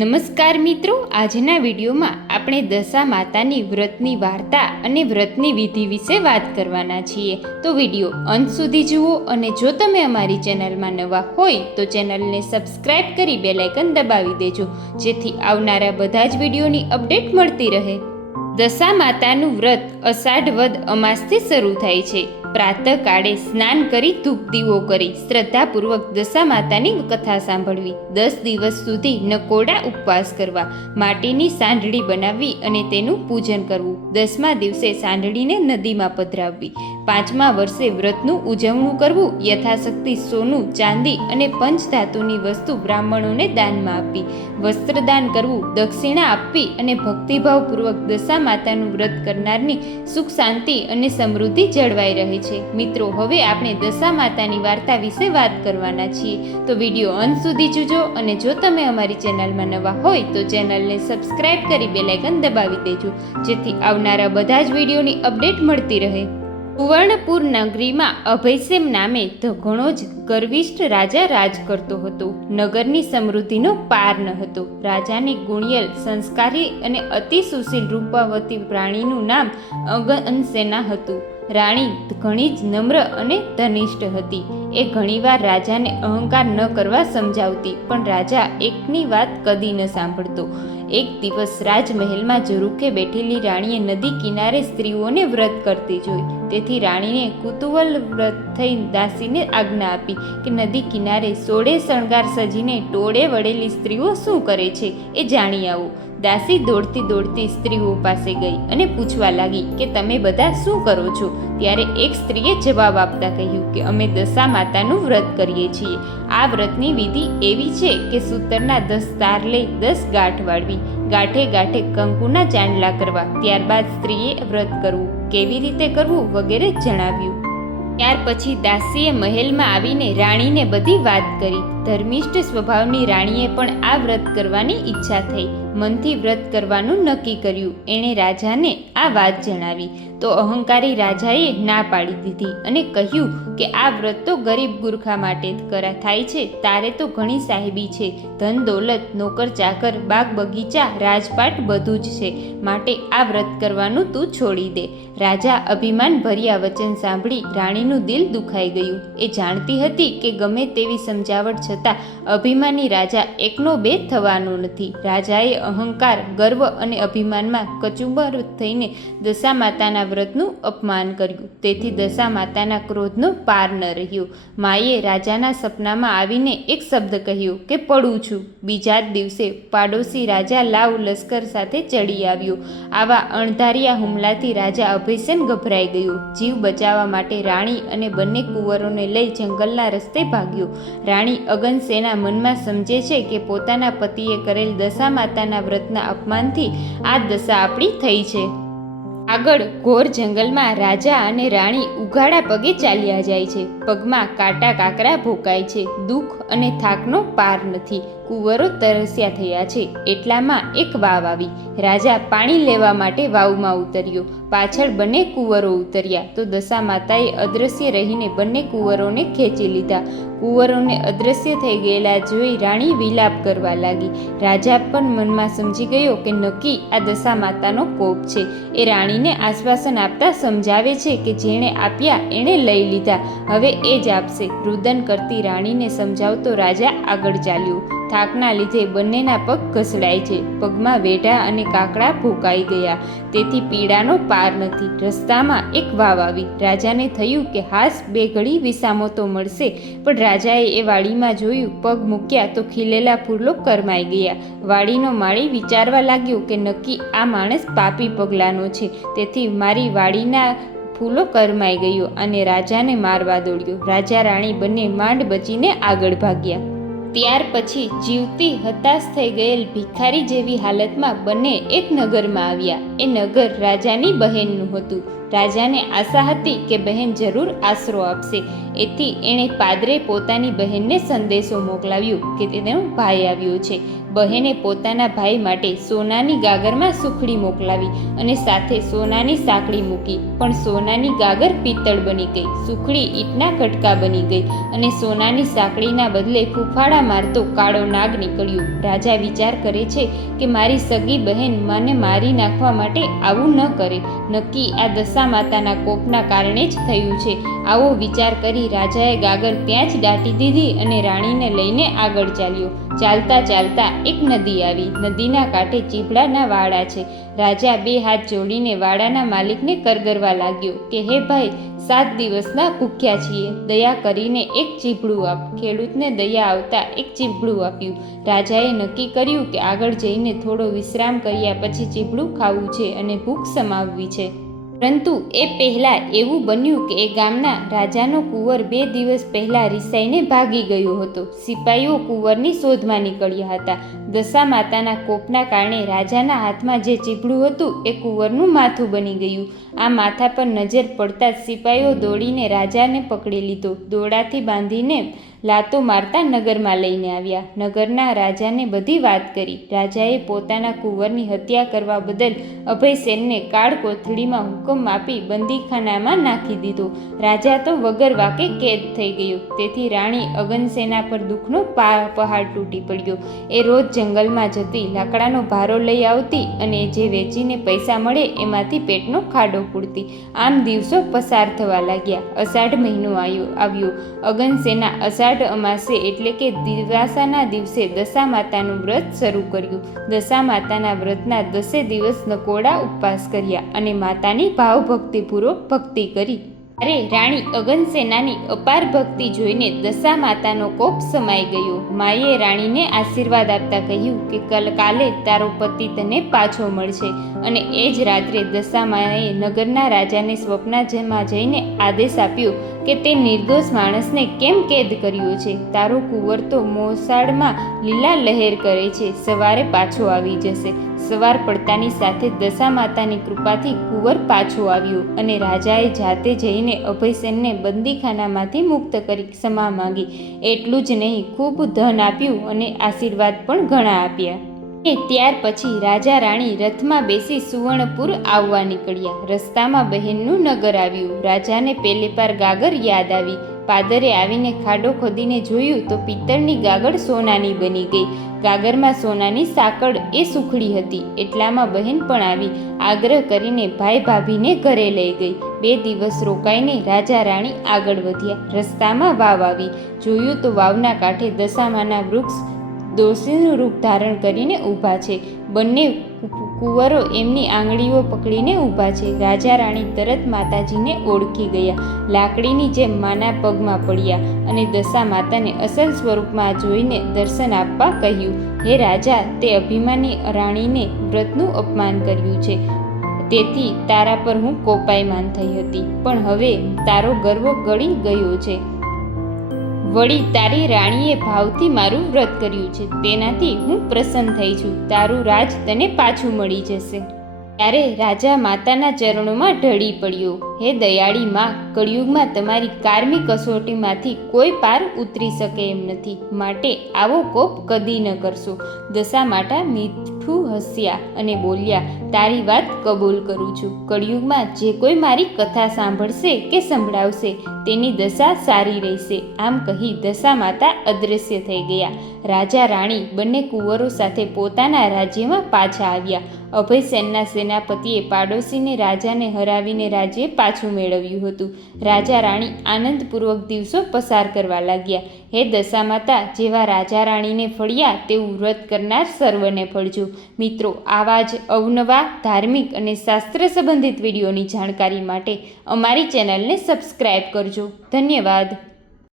નમસ્કાર મિત્રો, આજના વિડીયોમાં આપણે દશા માતાની વ્રતની વાર્તા અને વ્રતની વિધિ વિશે વાત કરવાના છીએ. તો વિડીયો અંત સુધી જુઓ અને જો તમે અમારી ચેનલમાં નવા હોય તો ચેનલને સબસ્ક્રાઇબ કરી બેલ આઇકન દબાવી દેજો, જેથી આવનારા બધા જ વિડીયોની અપડેટ મળતી રહે. દશા માતાનું વ્રત અષાઢ વદ અમાસથી શરૂ થાય છે. પ્રાતઃકાળે સ્નાન કરી ધૂપ દીવો કરી શ્રદ્ધાપૂર્વક દશા માતાની કથા સાંભળવી. 10 દિવસ સુધી નકોરડા ઉપવાસ કરવા, માટીની સાંઢળી બનાવવી અને તેનું પૂજન કરવું. 10મા દિવસે સાંઢળીને નદીમાં પધરાવવી. 5મા વર્ષે વ્રતનું ઉજવણું કરવું. યથાશક્તિ સોનું, ચાંદી અને પંચધાતુની વસ્તુ બ્રાહ્મણોને દાનમાં આપવી. વસ્ત્રદાન કરવું, દક્ષિણા આપવી અને ભક્તિભાવપૂર્વક દશા માતાનું વ્રત કરનારની સુખ, શાંતિ અને સમૃદ્ધિ જળવાઈ રહે છે. મિત્રો, હવે આપણે દશા માતાની વાર્તા વિશે વાત કરવાના છીએ, તો વિડીયો અંત સુધી જોજો અને જો તમે અમારી ચેનલમાં નવા હોય તો ચેનલને સબસ્ક્રાઇબ કરી બેલ આઇકન દબાવી દેજો, જેથી આવનારા બધા જ વિડીયોની અપડેટ મળતી રહે. સુવર્ણપુર નગરીમાં અભયસેન નામે ઘણો જ ગર્વિષ્ઠ રાજા રાજ કરતો હતો. નગરની સમૃદ્ધિનો પાર ન હતો. રાજાની ગુણિયલ, સંસ્કારી અને અતિ સુશીલ રૂપવતી રાણીનું નામ અગનસેના હતું. રાણી ઘણી જ નમ્ર અને ધનિષ્ઠ હતી. એ ઘણીવાર રાજાને અહંકાર ન કરવા સમજાવતી, પણ રાજા એકની વાત કદી ન સાંભળતો. એક દિવસ રાજમહેલમાં ઝરૂખે બેઠેલી રાણીએ નદી કિનારે સ્ત્રીઓને વ્રત કરતી જોઈ. તેથી રાણીને કુતૂહલ વ્રત થઈ દાસીને આજ્ઞા આપી કે નદી કિનારે 16 શણગાર સજીને ટોળે વળેલી સ્ત્રીઓ શું કરે છે એ જાણી આવો. દાસી દોડતી દોડતી સ્ત્રીઓ પાસે ગઈ અને પૂછવા લાગી કે તમે બધા શું કરો છો? ત્યારે એક સ્ત્રીએ જવાબ આપતા કહ્યું કે અમે દશા માતાનું વ્રત કરીએ છીએ. આ વ્રતની વિધિ એવી છે કે સૂતરના 10 તાર લઈ 10 ગાંઠ વાળવી, ગાંઠે ગાંઠે કંકુના ચાંદલા કરવા, ત્યારબાદ સ્ત્રીએ વ્રત કરવું, કેવી રીતે કરવું વગેરે જણાવ્યું. ત્યાર પછી દાસીએ મહેલમાં આવીને રાણીને બધી વાત કરી. ધર્મિષ્ઠ સ્વભાવની રાણીએ પણ આ વ્રત કરવાની ઈચ્છા થઈ. મનથી વ્રત કરવાનું નક્કી કર્યું. એણે રાજાને આ વાત જણાવી તો અહંકારી રાજાએ ના પાડી દીધી અને કહ્યું કે આ વ્રત તો ગરીબ ગુરખા માટે જ થાય છે. તારે તો ઘણી સાહેબી છે, ધન દોલત, નોકર ચાકર, બાગ બગીચા, રાજપાટ બધું જ છે, માટે આ વ્રત કરવાનું તું છોડી દે. રાજા અભિમાન ભર્યા વચન સાંભળી રાણીનું દિલ દુખાઈ ગયું. એ જાણતી હતી કે ગમે તેવી સમજાવટ છતાં અભિમાની રાજા એકનો બે થવાનો નથી. રાજાએ અહંકાર, ગર્વ અને અભિમાનમાં કચુંબર થઈને દશા માતાના વ્રતનું અપમાન કર્યું. તેથી દશા માતાના ક્રોધનો પાર ન રહ્યો. માએ રાજાના સપનામાં આવીને એક શબ્દ કહ્યો કે પડું છું. બીજા જ દિવસે પાડોશી રાજા લાવ લશ્કર સાથે ચડી આવ્યો. આવા અણધાર્યા હુમલાથી રાજા અભયસેન ગભરાઈ ગયો. જીવ બચાવવા માટે રાણી અને બંને કુંવરોને લઈ જંગલના રસ્તે ભાગ્યો. રાણી અગનસેના મનમાં સમજે છે કે પોતાના પતિએ કરેલ દશા માતાના વ્રતના અપમાનથી આ દશા આપણી થઈ છે. આગળ ઘોર જંગલમાં રાજા અને રાણી ઉઘાડા પગે ચાલ્યા જાય છે. પગમાં કાંટા કાંકરા ભોકાય છે. દુઃખ અને થાકનો પાર નથી. કુંવરો તરસ્યા થયા છે. એટલામાં એક વાવ આવી. રાજા પાણી લેવા માટે વાવમાં ઉતર્યો. પાછળ બંને કુંવરો ઉતર્યા તો દશા માતાએ અદ્રશ્ય રહીને બંને કુંવરોને ખેંચી લીધા. કુંવરોને અદ્રશ્ય થઈ ગયેલા જોઈ રાણી વિલાપ કરવા લાગી. રાજા પણ મનમાં સમજી ગયો કે નક્કી આ દશા માતાનો કોપ છે. એ રાણીને આશ્વાસન આપતા સમજાવે છે કે જેણે આપ્યા એણે લઈ લીધા, હવે એ જ આપશે. રુદન કરતી રાણીને સમજાવતો રાજા આગળ ચાલ્યો. થાકના લીધે બંનેના પગ ઘસડાય છે. પગમાં વેઢા અને કાકડા ભોકાઈ ગયા, તેથી પીડાનો પાર નથી. રસ્તામાં એક વાવ આવી. રાજાને થયું કે હાશ, બે ઘડી વિસામો તો મળશે, પણ રાજાએ એ વાડીમાં જોયું. પગ મૂક્યા તો ખીલેલા ફૂલો કરમાઈ ગયા. વાડીનો માળી વિચારવા લાગ્યો કે નક્કી આ માણસ પાપી પગલાનો છે, તેથી મારી વાડીના ફૂલો કરમાઈ ગયો અને રાજાને મારવા દોડ્યો. રાજા રાણી બંને માંડ બચીને આગળ ભાગ્યા. ત્યાર પછી જીવતી હતાશ થઈ ગયેલ ભિખારી જેવી હાલતમાં બંને એક નગરમાં આવ્યા. એ નગર રાજાની બહેનનું હતું. રાજાને આશા હતી કે બહેન જરૂર આશરો આપશે, એથી એણે પાદરે પોતાની બહેનને સંદેશો મોકલાવ્યો કે તેનો ભાઈ આવ્યો છે. બહેને પોતાના ભાઈ માટે સોનાની ગાગરમાં સુખડી મોકલાવી અને સાથે સોનાની સાંકળી મૂકી, પણ સોનાની ગાગર પિત્તળ બની ગઈ, સુખડી ઈંટના કટકા બની ગઈ અને સોનાની સાંકળીના બદલે ફૂફાડા મારતો કાળો નાગ નીકળ્યો. રાજા વિચાર કરે છે કે મારી સગી બહેન મને મારી નાખવા માટે આવું ન કરે, નક્કી આ દશા માતાના કોપના કારણે જ થયું છે. આવો વિચાર કરી રાજાએ ગાગર ત્યાં જ દાટી દીધી અને રાણીને લઈને આગળ ચાલ્યો. ચાલતા ચાલતા એક નદી આવી. નદીના કાંઠે ચીભડાના વાડા છે. રાજા બે હાથ જોડીને વાડાના માલિકને કરગરવા લાગ્યો કે હે ભાઈ, 7 દિવસના ભૂખ્યા છીએ, દયા કરીને એક ચીભડું આપ. ખેડૂતને દયા આવતા એક ચીભડું આપ્યું. રાજાએ નક્કી કર્યું કે આગળ જઈને થોડો વિશ્રામ કર્યા પછી ચીભડું ખાવું છે અને ભૂખ સમાવવી છે. પરંતુ એ પહેલાં એવું બન્યું કે એ ગામના રાજાનો કુંવર 2 દિવસ પહેલાં રિસાઈને ભાગી ગયો હતો. સિપાઈઓ કુંવરની શોધમાં નીકળ્યા હતા. દશા માતાના કોપના કારણે રાજાના હાથમાં જે ચીભડું હતું એ કુંવરનું માથું બની ગયું. આ માથા પર નજર પડતા જ સિપાઈઓ દોડીને રાજાને પકડી લીધો. દોરડાથી બાંધીને લાતો મારતા નગરમાં લઈને આવ્યા. નગરના રાજાને બધી વાત કરી. રાજાએ પોતાના કુંવરની હત્યા કરવા બદલ અભયસેનને કાળ કોથળીમાં હુકમ આપી બંદીખાનામાં નાખી દીધો. રાજા તો વગર વાકે કેદ થઈ ગયો. તેથી રાણી અગનસેના પર દુઃખનો પહાડ તૂટી પડ્યો. એ રોજ જંગલમાં જતી, લાકડાનો ભારો લઈ આવતી અને જે વેચીને પૈસા મળે એમાંથી પેટનો ખાડો પૂરતી. આમ દિવસો પસાર થવા લાગ્યા. અષાઢ મહિનો આવ્યો. અગનસેના અષાઢ અમાસે એટલે કે દિવાસાના દિવસે દશા માતાનું વ્રત શરૂ કર્યું. દશા માતાના વ્રતના 10 દિવસ નકોડા ઉપવાસ કર્યા અને માતાની ભાવભક્તિપૂર્વક ભક્તિ કરી. અરે રાણી અગનસેનાની અપાર ભક્તિ જોઈને દશા માતાનો કોપ સમાઈ ગયો. માએ રાણીને આશીર્વાદ આપતા કહ્યું કે કાલે તારો પતિ તને પાછો મળશે. અને એ જ રાત્રે દશા માએ નગરના રાજાને સ્વપ્નમાં જઈને આદેશ આપ્યો કે તે નિર્દોષ માણસને કેમ કેદ કર્યો છે? તારો કુંવર તો મોસાળમાં લીલા લહેર કરે છે, સવારે પાછો આવી જશે. સવાર પડતાની સાથે દશા માતાની કૃપાથી કુંવર પાછો આવ્યો અને રાજાએ જાતે જઈને અભયસેનને બંદીખાનામાંથી મુક્ત કરી ક્ષમા માંગી. એટલું જ નહીં, ખૂબ ધન આપ્યું અને આશીર્વાદ પણ ઘણા આપ્યા. ત્યાર પછી રાજા રાણી રથમાં બેસી સુવર્ણપુર આવવા નીકળ્યા. રસ્તામાં બહેનનું નગર આવ્યું. રાજાને પેલે પાર ગાગર યાદ આવી. પાદરે આવીને ખાડો ખોદીને જોયું તો પિત્તળની ગાગર સોનાની બની ગઈ. ગાગરમાં સોનાની સાંકળ એ સુખડી હતી. એટલામાં બહેન પણ આવી. આગ્રહ કરીને ભાઈ ભાભીને ઘરે લઈ ગઈ. 2 દિવસ રોકાઈને રાજા રાણી આગળ વધ્યા. રસ્તામાં વાવ આવી. જોયું તો વાવના કાંઠે દશામાના વૃક્ષ દોષીનું રૂપ ધારણ કરીને ઊભા છે. બંને કુંવરો એમની આંગળીઓ પકડીને ઊભા છે. રાજા રાણી તરત માતાજીને ઓળખી ગયા. લાકડીની જેમ માના પગમાં પડ્યા અને દશા માતાને અસલ સ્વરૂપમાં જોઈને દર્શન આપવા કહ્યું. હે રાજા, તે અભિમાની રાણીને વ્રતનું અપમાન કર્યું છે, તેથી તારા પર હું કોપાયમાન થઈ હતી, પણ હવે તારો ગર્વ ગળી ગયો છે. વળી તારી રાણીએ ભાવથી મારું વ્રત કર્યું છે, તેનાથી હું પ્રસન્ન થઈ છું. તારું રાજ તને પાછું મળી જશે. ત્યારે રાજા માતાના ચરણોમાં ઢળી પડ્યો. હે દયાળી માં, કળિયુગમાં તમારી કારમી કસોટીમાંથી કોઈ પાર ઉતરી શકે એમ નથી, માટે આવો કોપ કદી ન કરશો. દશા માતા મીઠું હસ્યા અને બોલ્યા, તારી વાત કબૂલ કરું છું. કળિયુગમાં જે કોઈ મારી કથા સાંભળશે કે સંભળાવશે તેની દશા સારી રહેશે. આમ કહી દશા માતા અદૃશ્ય થઈ ગયા. રાજા રાણી બંને કુંવરો સાથે પોતાના રાજ્યમાં પાછા આવ્યા. અભયસેનના સેનાપતિએ પાડોશીને રાજાને હરાવીને રાજ્ય પાછું મેળવ્યું હતું. રાજા રાણી આનંદપૂર્વક દિવસો પસાર કરવા લાગ્યા. હે દશા માતા, જેવા રાજા રાણીને ફળ્યા તેવું વ્રત કરનાર સર્વને ફળજો. મિત્રો, આવા જ અવનવા ધાર્મિક અને શાસ્ત્ર સંબંધિત વિડીયોની જાણકારી માટે અમારી ચેનલને સબસ્ક્રાઈબ કરજો. ધન્યવાદ.